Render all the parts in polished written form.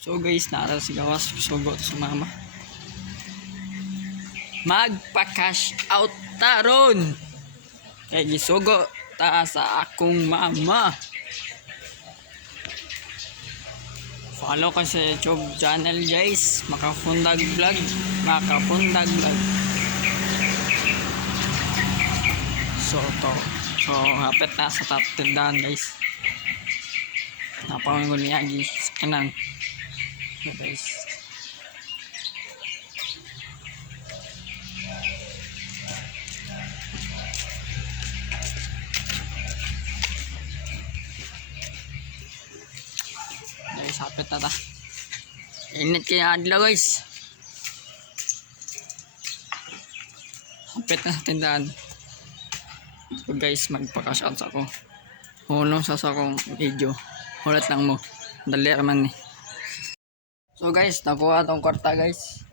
So guys, nara si gawas sugot sa mama. Magpa-cash out taron. Kay gisugo ta sa akong mama. Follow ko sa YouTube channel guys, Makapundag Vlog, Makapundag Vlog. So hapit na sa top 10 daan guys. Napangon niya guys sa kanan. So guys. Guys, hapit na ta. Init kaya adlaw guys. Hapit na tindahan. So guys, magpa-cash out ako. Hulong sa akong video. Hulat lang mo. Dali raman ni. So guys, nakuha tong kwarta guys.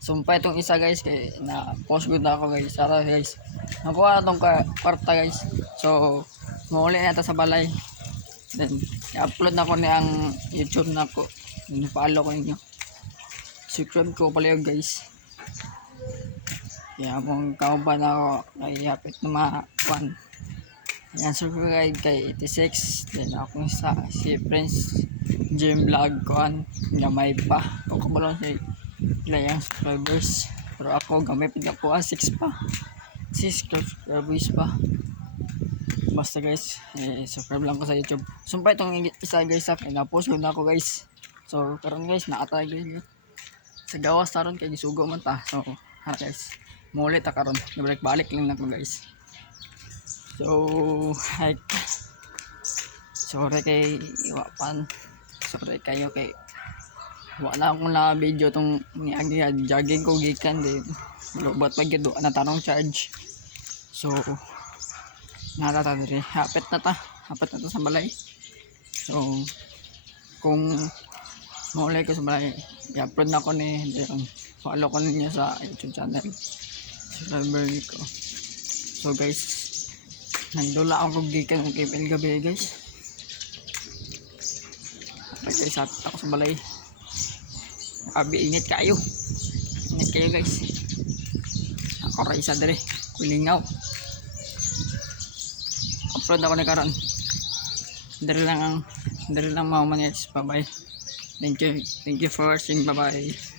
Sumpay itong isa guys kay na post good na ako guys. Sara guys. Nakuha tong kwarta guys. So mauli na ta sa balay. Then i-upload na ko ni ang YouTube na ko. Follow ko ninyo. Subscribe ko pala yun guys. Kaya kung kauban ako ay hapit na makakuan. Yan, subscribe kay 86. Then ako sa si Prince Gym Vlog kuan. Gamay pa. Kung kabalong siya ilang subscribers. Pero ako gamay pa po 6 pa. 6 subscribers pa. Basta guys, subscribe lang ko sa YouTube. Sumpay itong isa guys sa na-post ko na ako guys. So karon guys, nakatay guys. Sa gawas taron kay gisugo man ta. So ha guys. Mulit ta karon. Balik lang nako guys. So hi. Sorry kay iwapan. Sorry kayo kay wala akong na video tong niagi jogging ko gikan din. Lubat pa gid na tanong charge. So narata diri. Hapit na ta sa balay. So kung maulay ko sa balay, i-upload na ko ni follow ko ninyo sa YouTube channel. Subscriber ko. So guys, nagdula ako gikan kay Pel gabi guys. Pagka sa ako sa balay. Abi init kayo. Init kayo guys. Ako ra isa dire, kulingaw. Upload ako na karon. Dari lang mga manis. Bye bye. Thank you for watching. Bye bye.